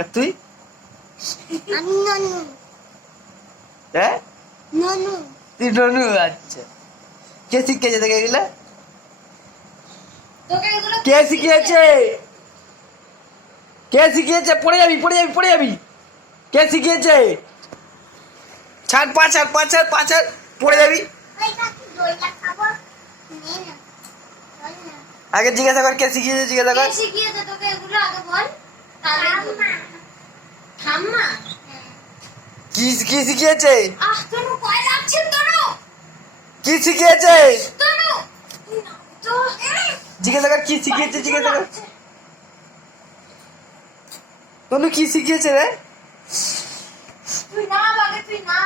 আর তুই? আমি ননু। হ্যাঁ ননু। তুই ননু। আচ্ছা, কে শিখিয়েছে তোকে এগুলো? কে শিখিয়েছে? কে শিখিয়েছে? পড়ে যাবি, পড়ে যাবি, পড়ে যাবি। কে শিখিয়েছে? ছাড়, পাছাড়, পাছাড়, পাছাড়, পড়ে যাবি। ওই কাকি দইটা খাবো। নে না। বল না। আগে জিজ্ঞাসা কর কে শিখিয়েছে, জিজ্ঞাসা কর। কে শিখিয়েছে তোকে এগুলো আগে বল। তাহলে ঠাম্মা। ঠাম্মা। কি কি শিখিয়েছে? তনু কয় লাগছে তনু? কি শিখিয়েছে? তনু তো জিজ্ঞাসা কর কি শিখিয়েছে, জিজ্ঞাসা কর। তনু কি শিখিয়েছে রে? তুই না আগে তুই না